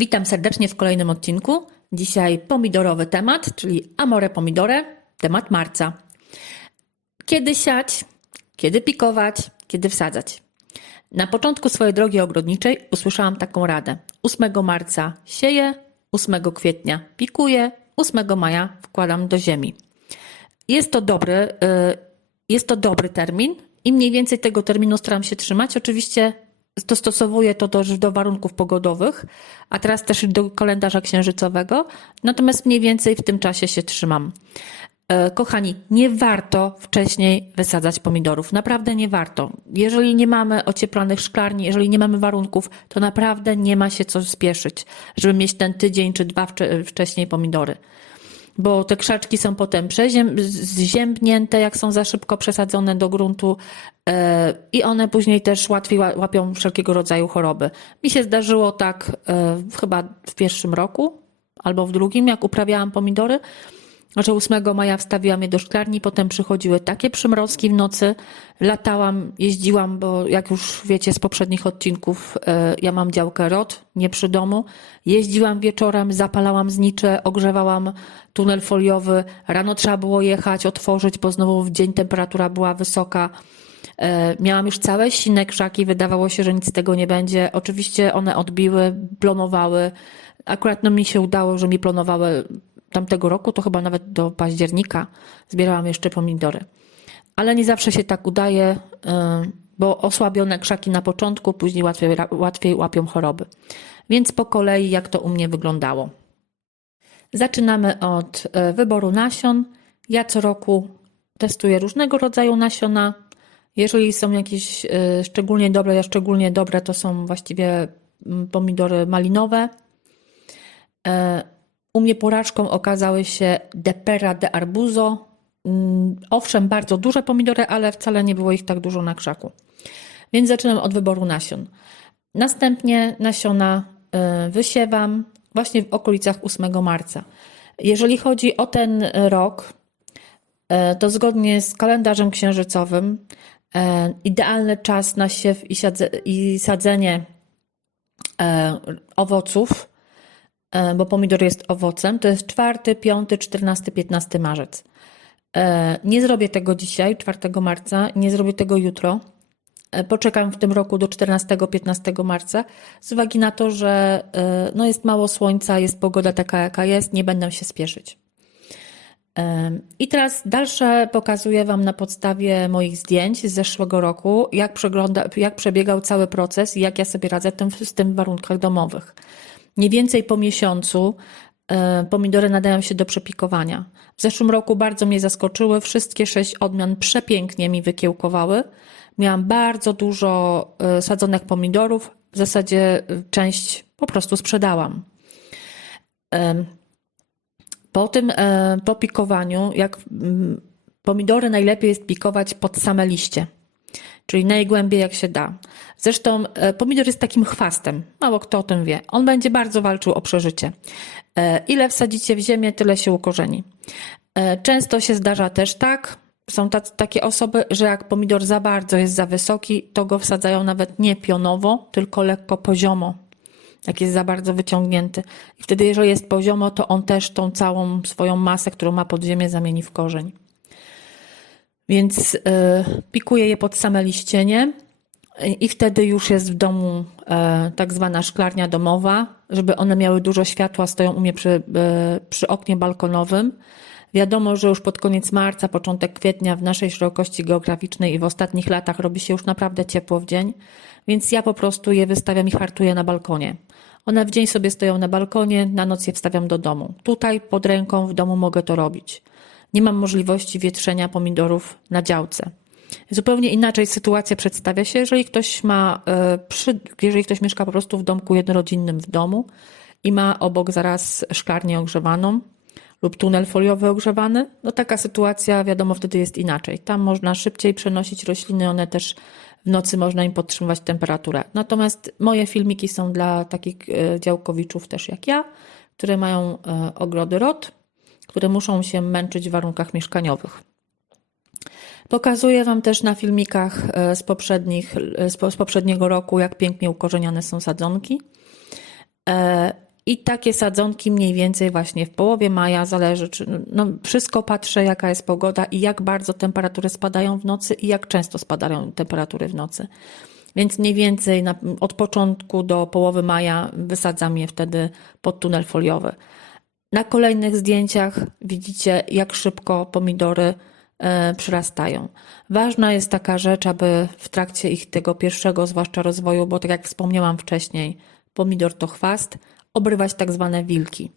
Witam serdecznie w kolejnym odcinku. Dzisiaj pomidorowy temat, czyli Amore Pomidore, temat marca. Kiedy siać, kiedy pikować, kiedy wsadzać. Na początku swojej drogi ogrodniczej usłyszałam taką radę. 8 marca sieję, 8 kwietnia pikuję, 8 maja wkładam do ziemi. Jest to dobry, y, jest to dobry termin i mniej więcej tego terminu staram się trzymać. Oczywiście dostosowuję to do, do warunków pogodowych, a teraz też do kalendarza księżycowego, natomiast mniej więcej w tym czasie się trzymam. E, Kochani, nie warto wcześniej wysadzać pomidorów. Naprawdę nie warto. Jeżeli nie mamy ocieplanych szklarni, jeżeli nie mamy warunków, to naprawdę nie ma się co spieszyć, żeby mieć ten tydzień czy dwa wcze- wcześniej pomidory. Bo te krzaczki są potem przeziem- zziębnięte, jak są za szybko przesadzone do gruntu e, i one później też łatwiej ła- łapią wszelkiego rodzaju choroby. Mi się zdarzyło tak e, chyba w pierwszym roku albo w drugim, jak uprawiałam pomidory, że 8 maja wstawiłam je do szklarni, potem przychodziły takie przymrozki w nocy, latałam, jeździłam, bo jak już wiecie z poprzednich odcinków, e, ja mam działkę ROT, nie przy domu. Jeździłam wieczorem, zapalałam znicze, ogrzewałam tunel foliowy, rano trzeba było jechać, otworzyć, bo znowu w dzień temperatura była wysoka. E, Miałam już całe sine krzaki, wydawało się, że nic z tego nie będzie. Oczywiście one odbiły, plonowały. Akurat no mi się udało, że mi plonowały tamtego roku, to chyba nawet do października zbierałam jeszcze pomidory. Ale nie zawsze się tak udaje, y, bo osłabione krzaki na początku, później łatwiej, łatwiej łapią choroby. Więc po kolei, jak to u mnie wyglądało. Zaczynamy od e, wyboru nasion. Ja co roku testuję różnego rodzaju nasiona. Jeżeli są jakieś e, szczególnie dobre, ja szczególnie dobre to są właściwie mm, pomidory malinowe. E, U mnie porażką okazały się Depera de Arbuzo. Mm, Owszem, bardzo duże pomidory, ale wcale nie było ich tak dużo na krzaku. Więc zaczynam od wyboru nasion. Następnie nasiona y, wysiewam właśnie w okolicach 8 marca. Jeżeli chodzi o ten rok, y, to zgodnie z kalendarzem księżycowym y, idealny czas na siew i, sadzenie owoców, bo pomidor jest owocem, to jest 4, 5, 14, 15 marzec. Y, Nie zrobię tego dzisiaj, 4 marca, nie zrobię tego jutro. E, Poczekam w tym roku do 14-15 marca, z uwagi na to, że e, no jest mało słońca, jest pogoda taka, jaka jest, nie będę się spieszyć. I teraz dalsze pokazuję Wam na podstawie moich zdjęć z zeszłego roku, jak, jak przebiegał cały proces i jak ja sobie radzę w tym, w tym warunkach domowych. Mniej więcej po miesiącu e, pomidory nadają się do przepikowania. W zeszłym roku bardzo mnie zaskoczyły, wszystkie sześć odmian przepięknie mi wykiełkowały. Miałam bardzo dużo e, sadzonych pomidorów, w zasadzie e, część po prostu sprzedałam. Po tym, po pikowaniu, jak mm, pomidory najlepiej jest pikować pod same liście, czyli najgłębiej jak się da. Zresztą e, pomidor jest takim chwastem, mało kto o tym wie. On będzie bardzo walczył o przeżycie. E, Ile wsadzicie w ziemię, tyle się ukorzeni. E, Często się zdarza też tak, są tacy, takie osoby, że jak pomidor za bardzo jest za wysoki, to go wsadzają nawet nie pionowo, tylko lekko poziomo. Jak jest za bardzo wyciągnięty. I wtedy, jeżeli jest poziomo, to on też tą całą swoją masę, którą ma pod ziemię, zamieni w korzeń. Więc y, pikuję je pod same liścienie i wtedy już jest w domu e, tak zwana szklarnia domowa, żeby one miały dużo światła, stoją u mnie przy, e, przy oknie balkonowym. Wiadomo, że już pod koniec marca, początek kwietnia w naszej szerokości geograficznej i w ostatnich latach robi się już naprawdę ciepło w dzień, więc ja po prostu je wystawiam i hartuję na balkonie. One w dzień sobie stoją na balkonie, na noc je wstawiam do domu. Tutaj pod ręką w domu mogę to robić. Nie mam możliwości wietrzenia pomidorów na działce. Zupełnie inaczej sytuacja przedstawia się, jeżeli ktoś ma, e, przy, jeżeli ktoś mieszka po prostu w domku jednorodzinnym w domu i ma obok zaraz szklarnię ogrzewaną lub tunel foliowy ogrzewany, no taka sytuacja wiadomo wtedy jest inaczej. Tam można szybciej przenosić rośliny, one też w nocy można im podtrzymywać temperaturę. Natomiast moje filmiki są dla takich e, działkowiczów też jak ja, które mają e, ogrody ROT, które muszą się męczyć w warunkach mieszkaniowych. Pokazuję Wam też na filmikach e, z, poprzednich, e, z po- z poprzedniego roku, jak pięknie ukorzeniane są sadzonki. E, I takie sadzonki mniej więcej właśnie w połowie maja, zależy, czy, no wszystko patrzę jaka jest pogoda i jak bardzo temperatury spadają w nocy i jak często spadają temperatury w nocy. Więc mniej więcej na, od początku do połowy maja wysadzam je wtedy pod tunel foliowy. Na kolejnych zdjęciach widzicie, jak szybko pomidory e, przyrastają. Ważna jest taka rzecz, aby w trakcie ich tego pierwszego, zwłaszcza rozwoju, bo tak jak wspomniałam wcześniej, pomidor to chwast, obrywać tak zwane wilki.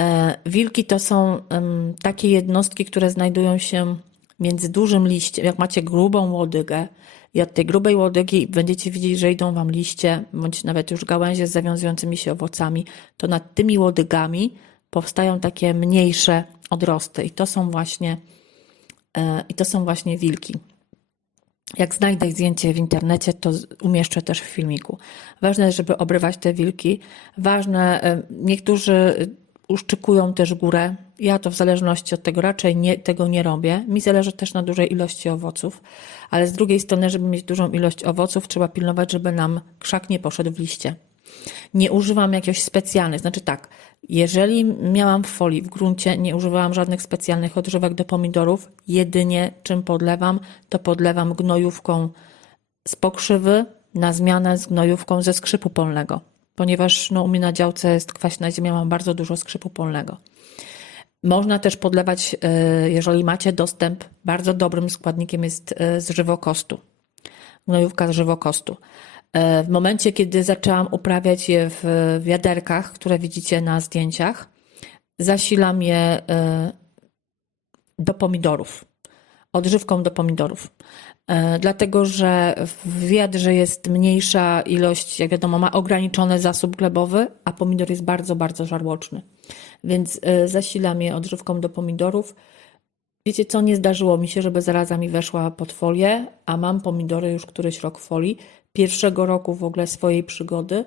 E, Wilki to są takie jednostki, które znajdują się między dużym liściem. Jak macie grubą łodygę i od tej grubej łodygi będziecie widzieć, że idą wam liście, bądź nawet już gałęzie z zawiązującymi się owocami, to nad tymi łodygami powstają takie mniejsze odrosty i to są właśnie, e, i to są właśnie wilki. Jak znajdę zdjęcie w internecie, to umieszczę też w filmiku. Ważne żeby obrywać te wilki. Ważne, e, niektórzy uszczykują też górę. Ja to w zależności od tego raczej nie, tego nie robię. Mi zależy też na dużej ilości owoców, ale z drugiej strony, żeby mieć dużą ilość owoców, trzeba pilnować, żeby nam krzak nie poszedł w liście. Nie używam jakichś specjalnych, znaczy tak, jeżeli miałam w folii w gruncie, nie używałam żadnych specjalnych odżywek do pomidorów, jedynie czym podlewam, to podlewam gnojówką z pokrzywy na zmianę z gnojówką ze skrzypu polnego, ponieważ no, u mnie na działce jest kwaśna ziemia, mam bardzo dużo skrzypu polnego. Można też podlewać, e, jeżeli macie dostęp, bardzo dobrym składnikiem jest e, z żywokostu. Gnojówka z żywokostu. E, W momencie, kiedy zaczęłam uprawiać je w wiaderkach, które widzicie na zdjęciach, zasilam je e, do pomidorów, odżywką do pomidorów. E, Dlatego, że w wiadrze jest mniejsza ilość, jak wiadomo, ma ograniczony zasób glebowy, a pomidor jest bardzo, bardzo żarłoczny. Więc zasilam je odżywką do pomidorów. Wiecie co, nie zdarzyło mi się, żeby zaraza mi weszła pod folię, a mam pomidory już któryś rok folii. Pierwszego roku w ogóle swojej przygody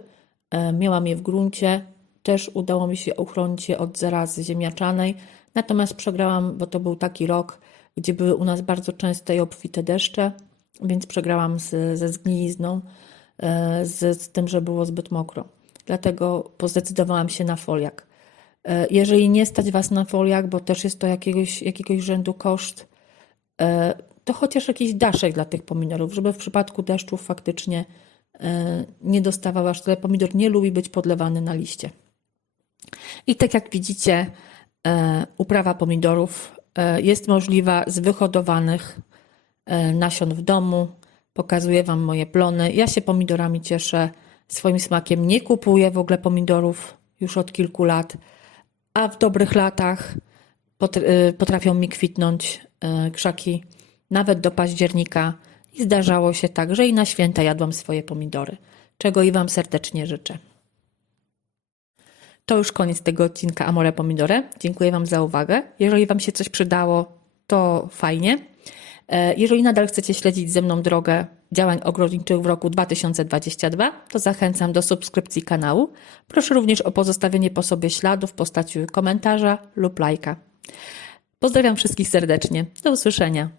e, miałam je w gruncie. Też udało mi się uchronić je od zarazy ziemniaczanej. Natomiast przegrałam, bo to był taki rok, gdzie były u nas bardzo częste i obfite deszcze, więc przegrałam z, ze zgnilizną, e, z, z tym, że było zbyt mokro. Dlatego pozdecydowałam się na foliak. E, Jeżeli nie stać Was na foliach, bo też jest to jakiegoś, jakiegoś rzędu koszt, e, to chociaż jakiś daszek dla tych pomidorów, żeby w przypadku deszczów faktycznie e, nie dostawał aż tyle. Pomidor nie lubi być podlewany na liście. I tak jak widzicie, uprawa pomidorów jest możliwa z wyhodowanych nasion w domu. Pokazuję Wam moje plony. Ja się pomidorami cieszę, swoim smakiem nie kupuję w ogóle pomidorów już od kilku lat, a w dobrych latach y, potrafią mi kwitnąć y, krzaki nawet do października. I zdarzało się tak, że i na święta jadłam swoje pomidory, czego i Wam serdecznie życzę. To już koniec tego odcinka Amore Pomidore. Dziękuję Wam za uwagę. Jeżeli Wam się coś przydało, to fajnie. E, Jeżeli nadal chcecie śledzić ze mną drogę działań ogrodniczych w roku 2022, to zachęcam do subskrypcji kanału. Proszę również o pozostawienie po sobie śladu w postaci komentarza lub lajka. Pozdrawiam wszystkich serdecznie. Do usłyszenia.